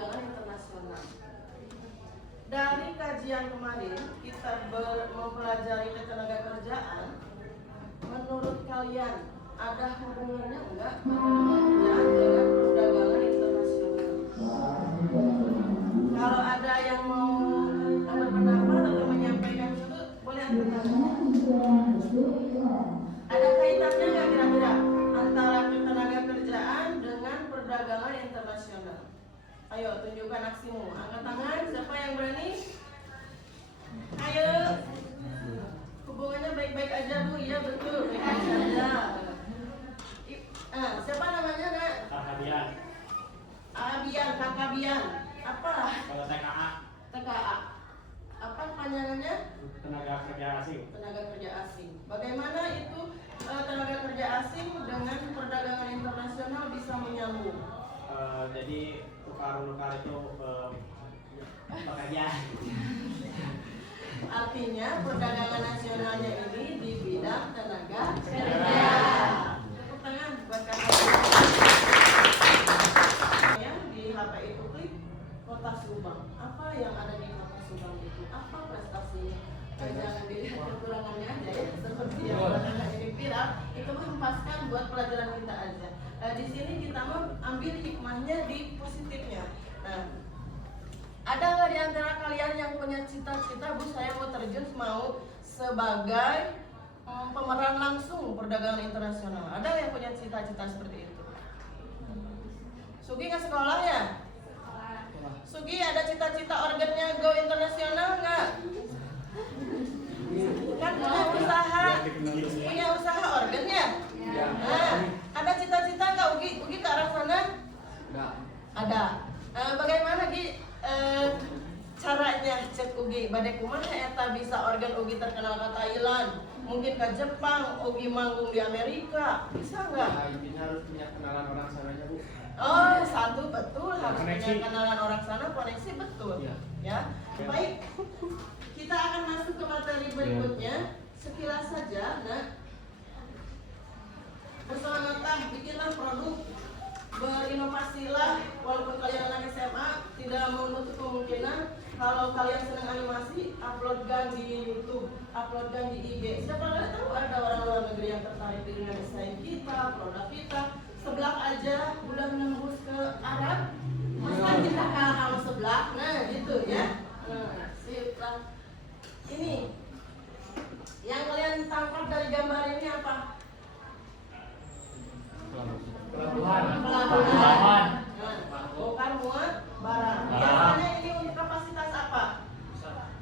perdagangan internasional. Dari kajian kemarin kita mempelajari ketenaga kerjaan. Menurut kalian ada hubungannya enggak ketenaga kerjaan dengan perdagangan internasional? Kalau ada yang mau berpendapat atau menyampaikan itu, boleh angkat tangan. Ada kaitannya nggak kira-kira antara ketenaga kerjaan dengan perdagangan internasional? Ayo tunjukkan aksimu. Angkat tangan. Siapa yang berani? Ayo. Hubungannya baik-baik aja Bu. Iya betul. Baik-baik aja. Siapa namanya Nak? Kakabian. Abian, Kakabian. Apa? Kalau TKA. TKA. Apa panjangannya? Tenaga kerja asing. Tenaga kerja asing. Bagaimana itu tenaga kerja asing dengan perdagangan internasional bisa menyambung? Jadi tukar-tukar itu pekerjaan. Artinya perdagangan nasionalnya ini di bidang tenaga kerja. Tepuk tangan buat kakak. Yang di HP itu klik Kota Subang. Apa yang ada di Kota Subang itu? Apa prestasinya? Jangan dilihat kekurangannya aja ya. Seperti yang belakangan ini viral, itu menghempaskan buat pelajaran kita aja. Di sini kita mau ambil hikmahnya di positifnya. Nah, ada nggak di antara kalian yang punya cita-cita, Bu, saya mau terjun mau sebagai pemeran langsung perdagangan internasional? Ada nggak yang punya cita-cita seperti itu? Sugi nggak sekolah ya? Sugi ada cita-cita organnya go internasional nggak? Kan punya usaha organnya. Nah, ada cita-cita nggak Ugi ke arah sana? Enggak. Ada. Bagaimana Gi? Caranya cek Ugi badai kumaha eta bisa organ Ugi terkenal ke Thailand, mungkin ke Jepang, Ugi manggung di Amerika, bisa nggak? Nah, intinya harus punya kenalan orang sananya, Bu. Oh, satu betul harus Koneksi. punya kenalan orang sana, koneksi betul. Iya. Ya, baik. Kita akan masuk ke materi berikutnya. Sekilas saja, nah, bersemangatlah, bikinlah produk, berinovasilah. Walaupun kalian anak SMA, tidak menutup kemungkinan kalau kalian senang animasi, uploadkan di YouTube, uploadkan di IG. Siapa tahu ada orang luar negeri yang tertarik dengan desain kita, produk kita. Sebelah aja udah menembus ke Arab, masa kita kalah sama sebelah, nah gitu ya. Nah, sip lah. Ini yang kalian tangkap dari gambar ini apa? Pelabuhan. Pelabuhan. Nah, bongkar muat barang. Biasanya ini untuk kapasitas apa?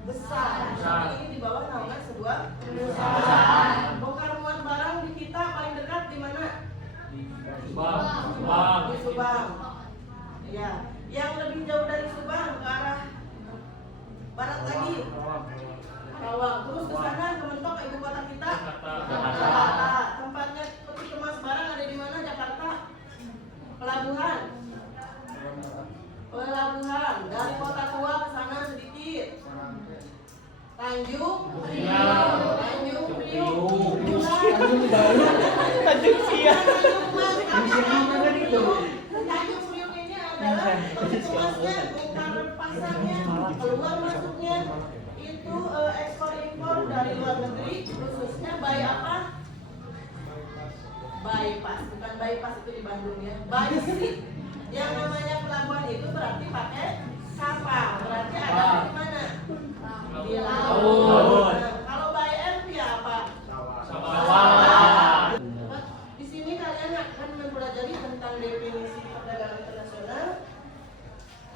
Besar. Tapi ini di bawah naungan sebuah perusahaan. Bongkar muat barang di kita paling dekat di mana? Subang. Di Subang. Ya. Yang lebih jauh dari Subang ke arah barat lagi. Karawang. Terus ke sana ke mentok ibu kota kita. Jakarta. Tempatnya peti kemas barang ada di mana? Jakarta. Pelabuhan. Pelabuhan dari kota tua ke sana sedikit. Tanjung Priok. Tanjung Priok. Tanjung Siang. Tanjung Priok ini adalah peti kemasnya, bongkar pasarnya, keluar masuknya. Itu ekspor impor dari luar negeri, khususnya by apa? Bypass, bukan bypass itu di Bandung ya. By sea. Yang namanya pelabuhan itu berarti pakai kapal, berarti ada di mana? Di laut. Nah, kalau by air via apa? Sawah. Di sini kalian akan mempelajari tentang definisi perdagangan internasional,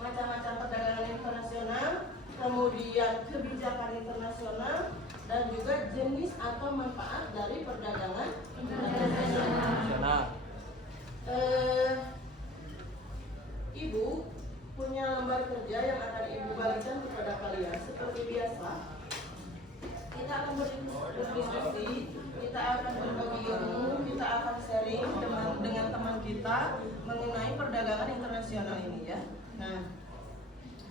macam-macam perdagangan internasional, kemudian kebijakan internasional, dan juga jenis atau manfaat dari perdagangan internasional. Ibu punya lembar kerja yang akan Ibu bagikan kepada kalian. Seperti biasa, kita akan berdiskusi, kita akan berbagi ilmu, kita akan sharing dengan teman kita mengenai perdagangan internasional ini ya. Nah,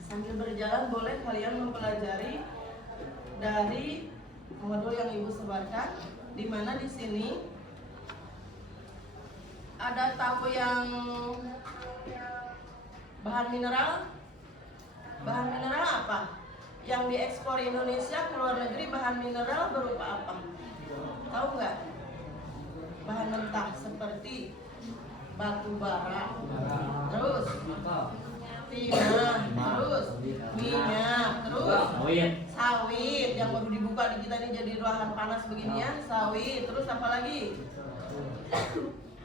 sambil berjalan boleh kalian mempelajari dari modul yang Ibu sebarkan, di mana di sini ada tahu yang bahan mineral, Bahan mineral apa? Yang diekspor Indonesia ke luar negeri bahan mineral berupa apa? Tahu nggak? Bahan mentah seperti batu bara, terus timah, terus minyak, terus sawit yang baru dibuka di kita ini jadi ruangan panas begini ya, sawit, terus apa lagi?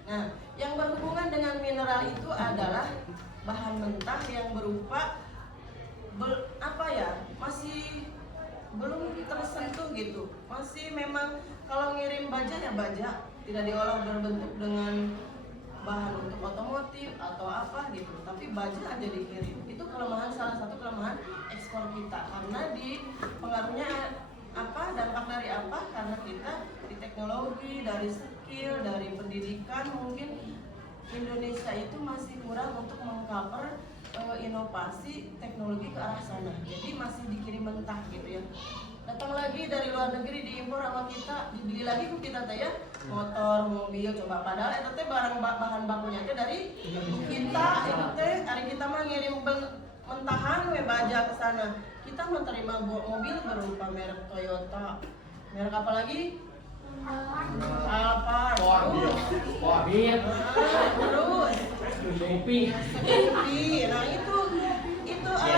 Nah, yang berhubungan dengan mineral itu adalah bahan mentah yang berupa masih belum tersentuh gitu, masih memang kalau ngirim baja ya baja, tidak diolah berbentuk dengan bahan untuk otomotif atau apa gitu, tapi baja aja dikirim. Itu salah satu kelemahan ekspor kita, karena di pengaruhnya apa, dampak dari apa, karena kita di teknologi, dari skill, dari pendidikan mungkin Indonesia itu masih kurang untuk mengcover inovasi teknologi ke arah sana, jadi masih dikirim mentah gitu ya. Datang lagi dari luar negeri diimpor sama kita, dibeli lagi ke kita teh ya, motor, mobil, coba padahal itu teh bahan bakunya teh dari kita, itu teh hari kita mah ngirim mentahan we baja ke sana. Kita menerima mobil berupa merek Toyota, merek apa lagi? Alphard, terus Kopi. nah itu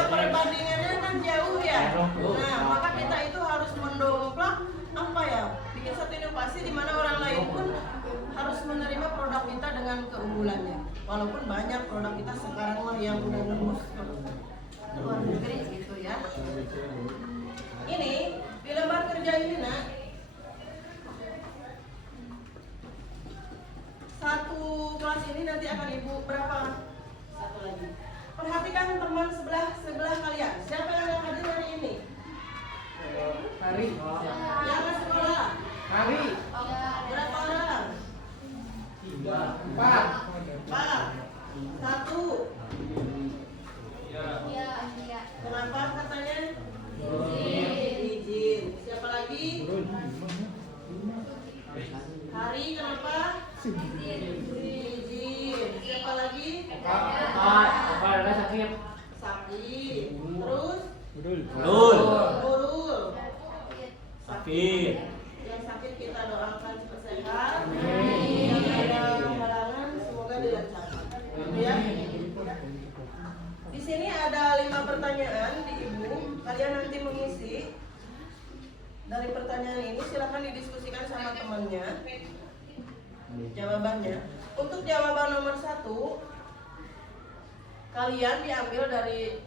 perbandingannya kan jauh ya. Nah, maka kita itu harus mendongkrak apa ya, bikin satu inovasi di mana orang lain pun harus menerima produk kita dengan keunggulannya. Walaupun banyak produk kita sekarang mah yang udah nembus ke luar negeri gitu ya. Ini di lembar kerja ini nak, satu kelas ini nanti akan ibu berapa? Satu lagi. Perhatikan teman sebelah kalian. Siapa yang hadir hari ini? Hari. Yang ke sekolah. Hari. Berapa orang? 4. 4. 1. Kenapa katanya? Izin. Siapa lagi? Hari kenapa? Izin. Siapa lagi? Apa ada sakit? Sakit. Terus? Nurul. Sakit. Yang sakit kita doakan cepat sehat. Yang ada halangan semoga dilancarkan. Ya. Di sini ada 5 pertanyaan di ibu. Kalian nanti mengisi. Dari pertanyaan ini silakan didiskusikan sama temannya. Jawabannya. Untuk jawaban nomor 1, kalian diambil dari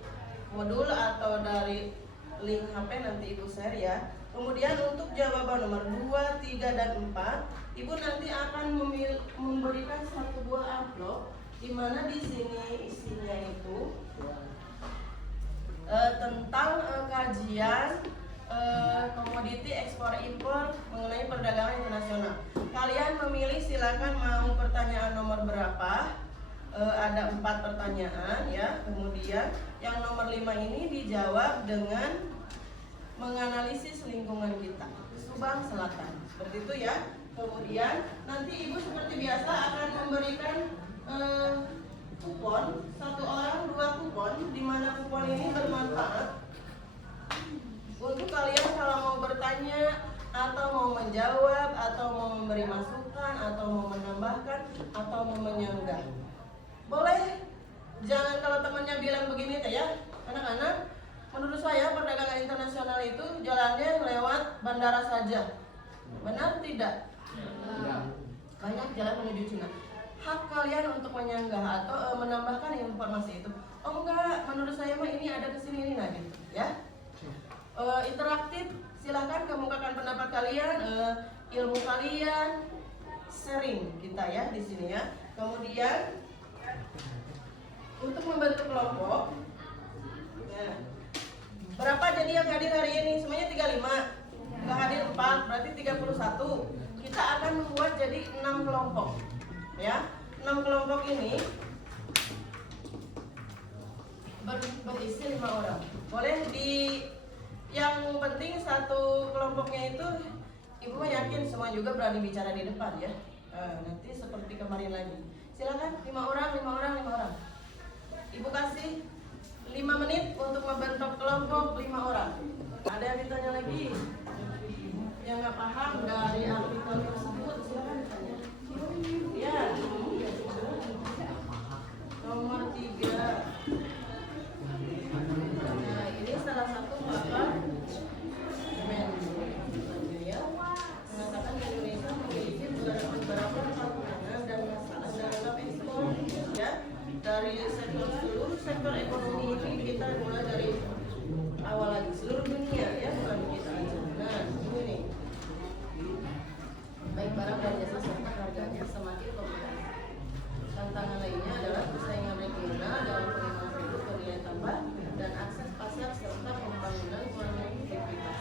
modul atau dari link HP nanti ibu share ya. Kemudian untuk jawaban nomor 2, 3, dan 4, ibu nanti akan memberikan satu buah amplop di mana di sini isinya itu tentang kajian komoditi ekspor impor mengenai perdagangan internasional. Kalian memilih, silakan mau pertanyaan nomor berapa. Ada 4 pertanyaan ya. Kemudian yang nomor 5 ini dijawab dengan menganalisis lingkungan kita, Subang Selatan. Seperti itu ya. Kemudian nanti ibu seperti biasa akan memberikan kupon, 1 orang 2 kupon, di mana kupon ini bermanfaat untuk kalian kalau mau bertanya atau mau menjawab atau mau memberi masukan atau mau menambahkan atau mau menyanggah. Boleh, jangan kalau temannya bilang begini teh ya, anak-anak, menurut saya perdagangan internasional itu jalannya lewat bandara saja. Benar tidak? Banyak jalan menuju Cina. Hak kalian untuk menyanggah atau menambahkan informasi itu. Oh enggak, menurut saya mah ini ada kesini ini nah gitu ya. Interaktif, silahkan kemukakan pendapat kalian, ilmu kalian, sharing kita ya di sini ya. Kemudian untuk membentuk kelompok, nah, berapa jadi yang hadir hari ini? Semuanya 35, nggak hadir 4, berarti 31. Kita akan membuat jadi 6 kelompok ya. 6 kelompok ini berisi 5 orang. Boleh yang penting satu kelompoknya itu ibu mah yakin semua juga berani bicara di depan ya. Nanti seperti kemarin lagi. Silakan 5 orang. Ibu kasih 5 menit untuk untuk membentuk kelompok 5 orang. Ada yang ditanya lagi? Yang nggak paham dari artikel tersebut silakan ditanya. Ya. Nomor 3. Nah, ini salah satu pakar ya, mengatakan Indonesia memiliki beberapa tantangan dan masalah dalam ekspor ya. Dari seluruh sektor ekonomi ini kita mulai dari awal lagi seluruh dunia ya, bukan kita aja. Nah, ini nih. Baik barang dan jasa serta harganya semakin kompetitif. Tantangan lainnya adalah persaingan regional dalam penerimaan produk bernilai tambah dan akses pasar serta pembangunan konektivitas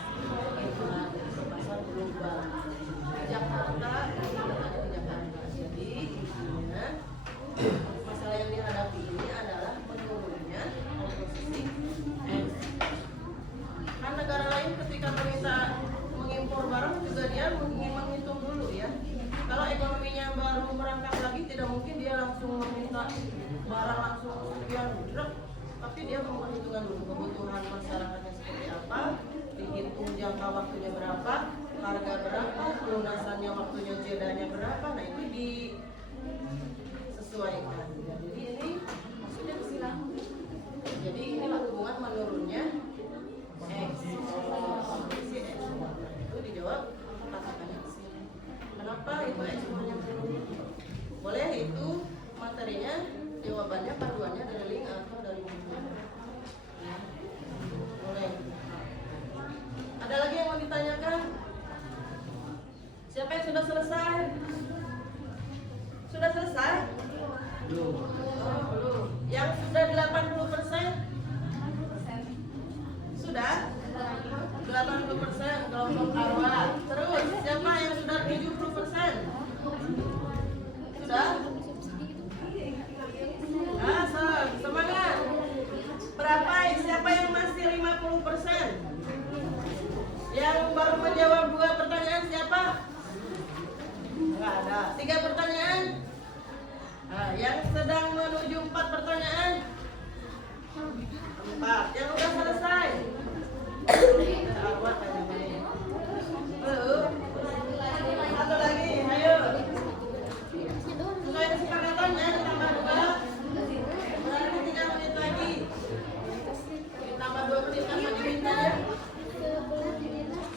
ke pasar global. Jakarta ada di Jakarta. Jadi intinya masalah yang dihadapi ini adalah menurunnya posisi ekspor. Kan negara lain ketika meminta mengimpor barang juga dia menghitung dulu ya. Kalau ekonominya baru merangkak lagi, tidak mungkin dia langsung meminta barang langsung sekian drop, tapi dia memperhitungkan dulu kebutuhan masyarakatnya seperti apa, dihitung jangka waktunya berapa, harga berapa, pelunasannya waktunya jedanya berapa. Nah itu disesuaikan. Jadi ini maksudnya kesilang. Jadi inilah hubungan menurunnya kondisi ekspor. Itu dijawab katakannya di sini. Kenapa itu ekspornya menurun? Boleh itu materinya jawabannya paduannya dari link atau dari buku. Ya. Boleh. Ada lagi yang mau ditanyakan? Siapa yang sudah selesai? Sudah selesai? Belum. Oh, belum. Yang sudah 80%? Sudah? 80% kelompok awal. Terus siapa yang sudah 70%? Sudah? Ah, semangat. Berapa? Siapa yang masih 50%? Yang baru menjawab 2 pertanyaan siapa? Enggak ada. 3 pertanyaan? Nah, yang sedang menuju 4 pertanyaan? 4. Yang udah selesai? Belum. Satu lagi, ayo. Sesuai kesepakatannya tambah 2. Berarti 3 menit lagi. Tambah 2 menit kan diminta ya.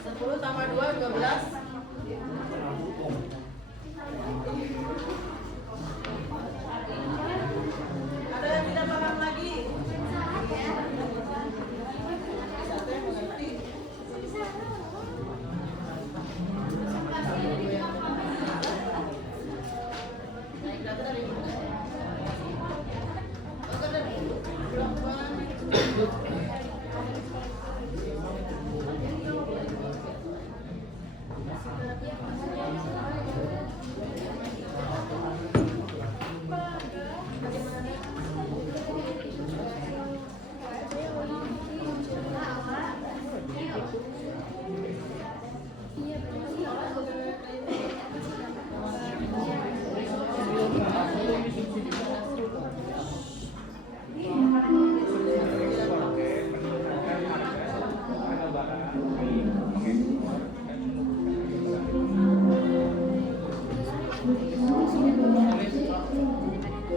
10 tambah 2, 12. Ada yang tidak paham lagi? Siapa yang mengerti? Naik data dari mana? Oh, kan dari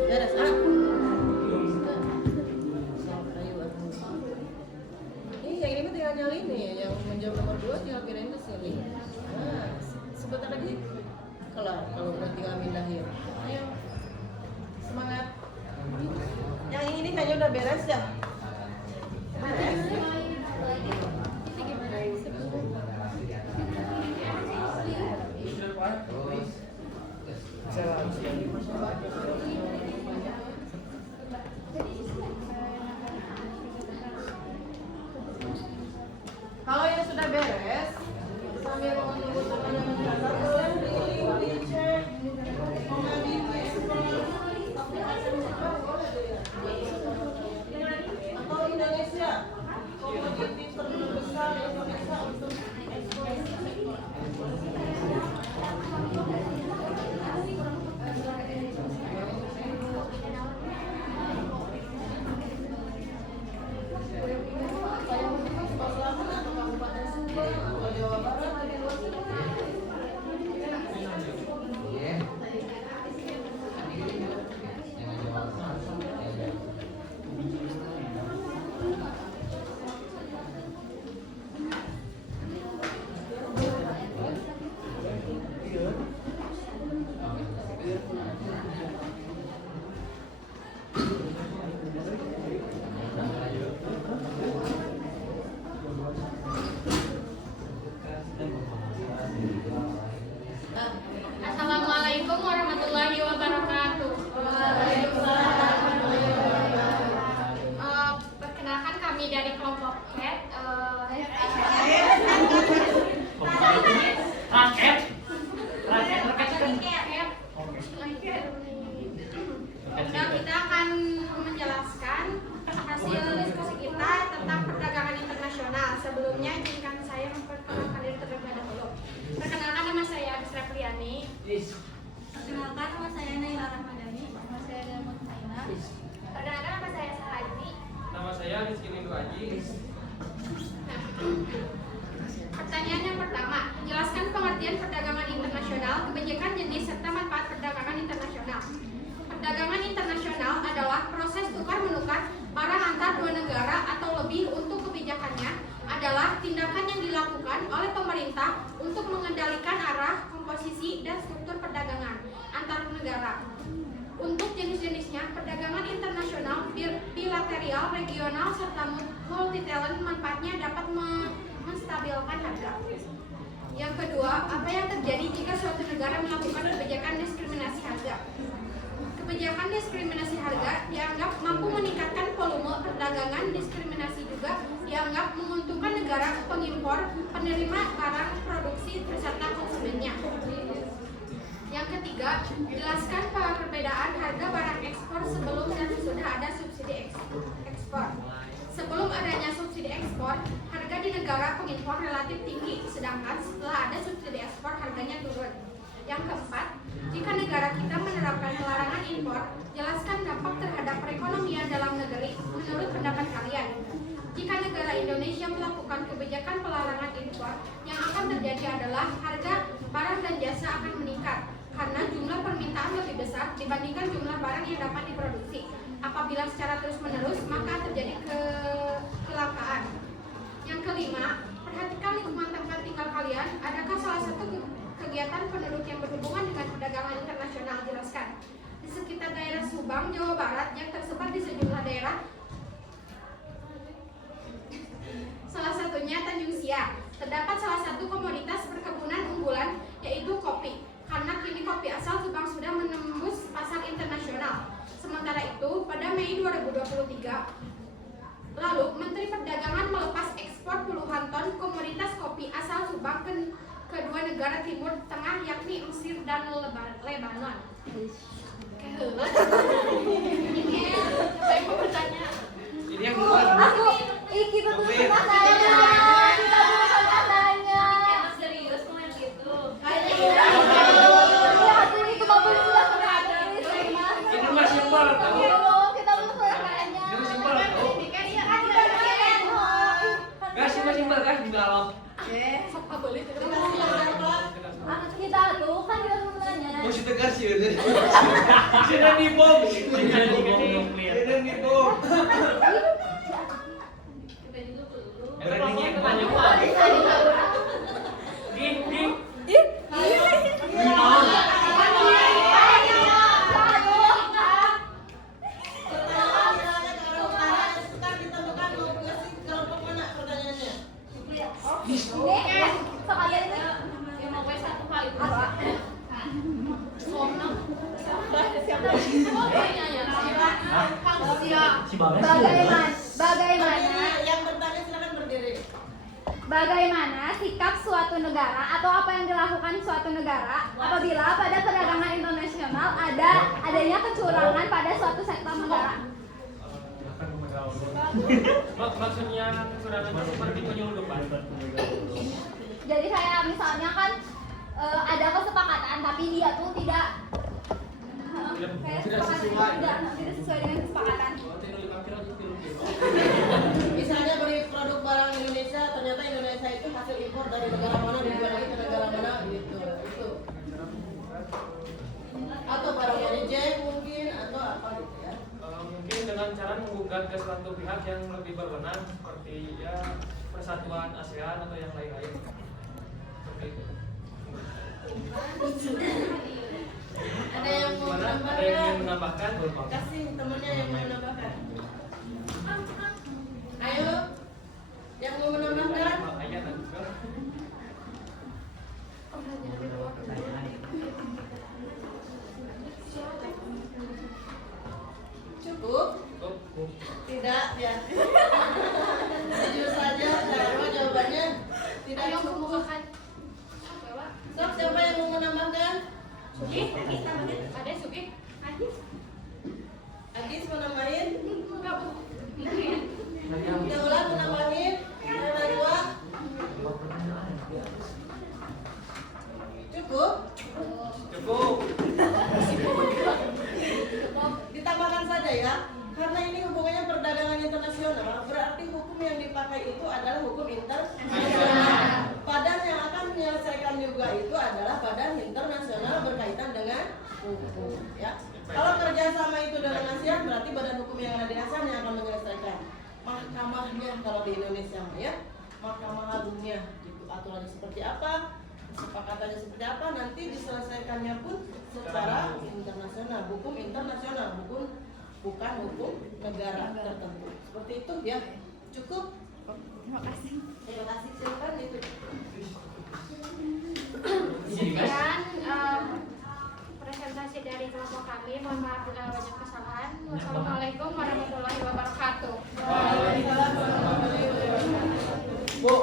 beres, ah? Ini yang ini mah tinggal nyalin nih, yang menjawab nomor 2 tinggal pindahin ke sini. Nah, sebentar lagi kelar kalau udah tinggal pindahin. Ayo, semangat. Yang ini kayaknya udah beres ya? Beres. Kalau yang sudah beres, sambil menunggu teman-teman datang, boleh dicek atau Indonesia komoditi terbesar Indonesia untuk ekspor sektor. dari kelompok CAT. Raket. Raket kan. Nah, kita akan menjelaskan hasil diskusi kita tentang perdagangan internasional. Sebelumnya izinkan saya memperkenalkan diri terlebih dahulu. Perkenalkan, nama saya Abisra Priani. Perkenalkan, nama saya Naila Rahmadani. Nama saya Delmut Aina. Perkenalkan, nama saya Sahaji. Nama saya Rizky Rindu Aji. Nah, pertanyaan yang pertama, jelaskan pengertian perdagangan internasional, kebijakan jenis serta manfaat perdagangan internasional. Perdagangan internasional adalah proses tukar-menukar barang antar dua negara atau lebih. Untuk kebijakannya adalah tindakan yang dilakukan oleh pemerintah untuk mengendalikan arah, komposisi, dan struktur perdagangan antar negara. Untuk jenis-jenisnya, perdagangan internasional, bilateral, regional, serta multi-talent, manfaatnya dapat menstabilkan harga. Yang kedua, apa yang terjadi jika suatu negara melakukan kebijakan diskriminasi harga? Kebijakan diskriminasi harga dianggap mampu meningkatkan volume perdagangan. Diskriminasi juga dianggap menguntungkan negara pengimpor, penerima barang produksi, beserta konsumennya. Yang ketiga, jelaskan perbedaan harga barang ekspor sebelum dan sesudah ada subsidi ekspor. Sebelum adanya subsidi ekspor, harga di negara pengimpor relatif tinggi, sedangkan setelah ada subsidi ekspor harganya turun. Yang keempat, jika negara kita menerapkan larangan impor, jelaskan dampak terhadap perekonomian dalam negeri menurut pendapat kalian. Jika negara Indonesia melakukan kebijakan pelarangan impor, yang akan terjadi adalah harga barang dan jasa akan meningkat karena jumlah permintaan lebih besar dibandingkan jumlah barang yang dapat diproduksi. Apabila secara terus-menerus, maka terjadi kelangkaan. Yang kelima, perhatikan lingkungan tempat tinggal kalian. Adakah salah satu kegiatan penduduk yang berhubungan dengan perdagangan internasional? Jelaskan. Di sekitar daerah Subang, Jawa Barat yang tersebar di sejumlah daerah, salah satunya Tanjung Siak, terdapat salah satu komoditas perkebunan unggulan, yaitu kopi. Karena kini kopi asal Subang sudah menembus pasar internasional. Sementara itu, pada Mei 2023 lalu, Menteri Perdagangan melepas ekspor puluhan ton komoditas kopi asal Subang ke kedua negara Timur Tengah, yakni Mesir dan Lebanon. Siapa yang mau bertanya? Ini yang keluar. Iki betul sama saya. Kita belum tanya. Emang serius mau yang gitu? Itu mobil sudah pernah ada. Ini mah simpel tahu. Kita belum tanya. Ini mah simpel tahu. Gas ini mah simpel gas di dalam. Anak kita tuh kan kita belum tanya. Masih tegas ya udah. Sudah di bom. Sudah di bom. Berani yang tanya apa? Ging. Sekalian ini. Yang mau gue satu kali. Bagaimana sikap suatu negara atau apa yang dilakukan suatu negara apabila pada perdagangan internasional adanya kecurangan pada suatu sektor negara? Maksudnya kecurangan seperti penyelundupan. Jadi kayak misalnya kan ada kesepakatan tapi dia tuh tidak tidak sesuai dengan kesepakatan. Misalnya beli produk barang Indonesia, ternyata Indonesia itu hasil impor dari negara mana dijual lagi ke negara mana gitu. Itu. Atau barang reject mungkin atau apa gitu ya. Mungkin dengan cara menggugat ke suatu pihak yang lebih berwenang seperti ya Persatuan ASEAN atau yang lain-lain. Seperti itu. Ada yang mau Ada yang ingin menambahkan? menambahkan? Kasih temennya yang mau menambahkan. Ayo, yang mau menambahkan? Ayat dan juga. Cukup? Cukup. Tidak ya. hukum yang dipakai itu adalah hukum internasional. Badan yang akan menyelesaikan juga itu adalah badan internasional berkaitan dengan hukum. Ya. Kalau kerjasama itu dengan ASEAN berarti badan hukum yang ada di ASEAN yang akan menyelesaikan. Mahkamahnya kalau di Indonesia ya, Mahkamah Agungnya itu aturannya seperti apa, kesepakatannya seperti apa, nanti diselesaikannya pun secara internasional, hukum internasional, bukan hukum negara tertentu. Seperti itu ya. Cukup? Terima kasih. Terima kasih, silakan itu. Sekian presentasi dari kelompok kami. Mohon maaf bila banyak kesalahan. Wassalamualaikum warahmatullahi wabarakatuh. Waalaikumsalam warahmatullahi wabarakatuh. Bu.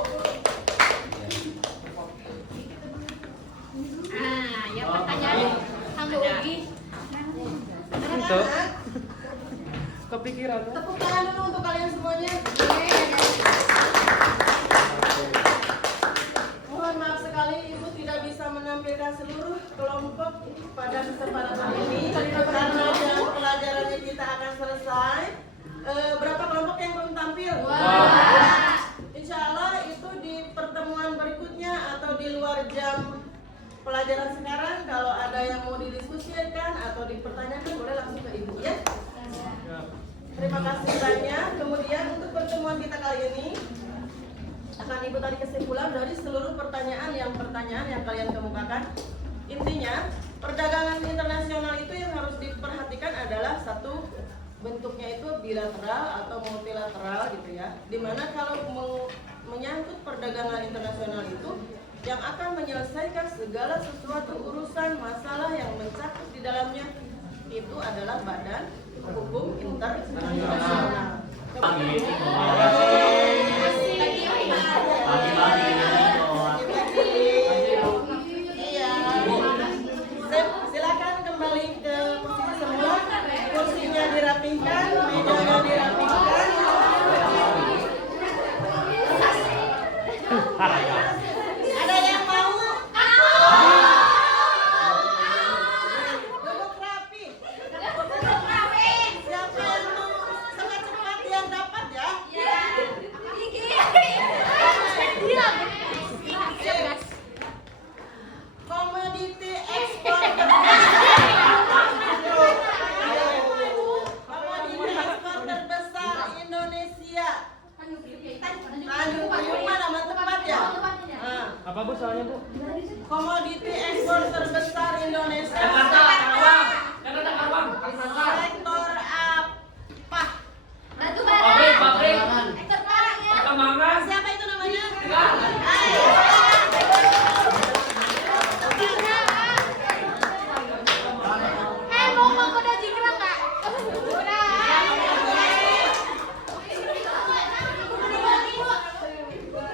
Ya pertanyaan Kang Ugi. Anak-anak, Kepikiran. tepuk tangan dulu untuk kalian semuanya. Mohon maaf sekali Ibu tidak bisa menampilkan seluruh kelompok pada kesempatan ini karena jam pelajarannya kita akan selesai. Berapa kelompok yang belum tampil? Insya Allah itu di pertemuan berikutnya atau di luar jam pelajaran sekarang, kalau ada yang mau didiskusikan atau dipertanyakan boleh langsung ke Ibu ya. Terima kasih banyak. Kemudian untuk pertemuan kita kali ini akan Ibu tarik kesimpulan dari seluruh pertanyaan yang kalian kemukakan. Intinya perdagangan internasional itu yang harus diperhatikan adalah satu, bentuknya itu bilateral atau multilateral gitu ya. Dimana kalau menyangkut perdagangan internasional itu yang akan menyelesaikan segala sesuatu urusan masalah yang mencakup di dalamnya itu adalah badan hukum internasional. Iya. Silakan kembali ke posisi semula. Kursinya dirapihkan, mejanya dirapihkan. Ada yang mau? Duduk rapi. Siapa yang mau cepat-cepat yang dapat ya? Komoditi ekspor terbesar Indonesia. Tanjung Priok mana tempat ya? Nah, Apa Bu soalnya Bu? komoditi ekspor terbesar Indonesia. Sektor apa? Batu Pabrik, pabrik. Ekor barangnya. Pertambangan. Siapa itu namanya? Mau kuda jingkrang nggak?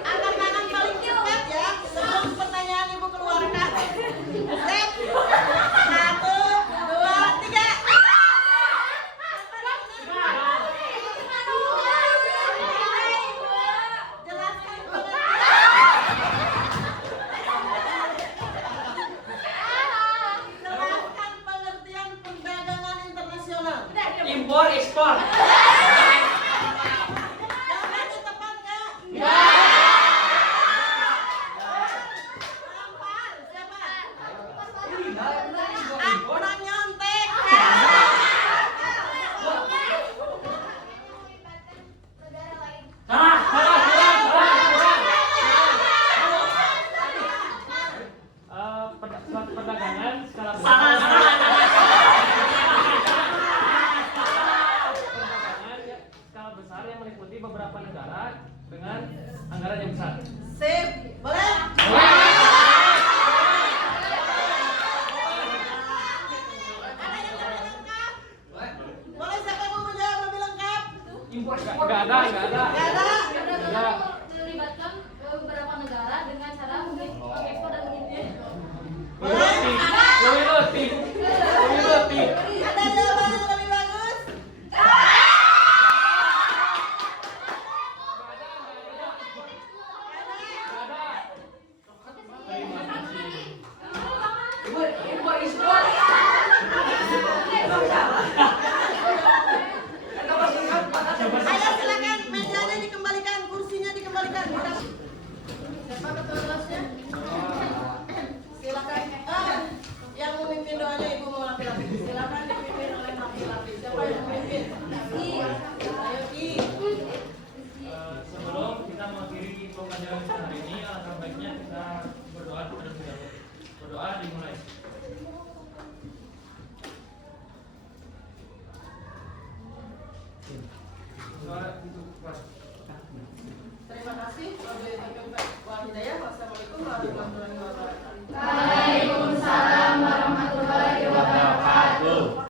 Angkat tangan paling cepat ya sebelum pertanyaan Ibu keluarkan. Set. 1, 2, 3. sidang kita hari ini, alangkah baiknya kita berdoa terlebih dahulu. Berdoa dimulai. Terima kasih. Wabillahi taufiq wal hidayah. Wassalamualaikum warahmatullahi wabarakatuh.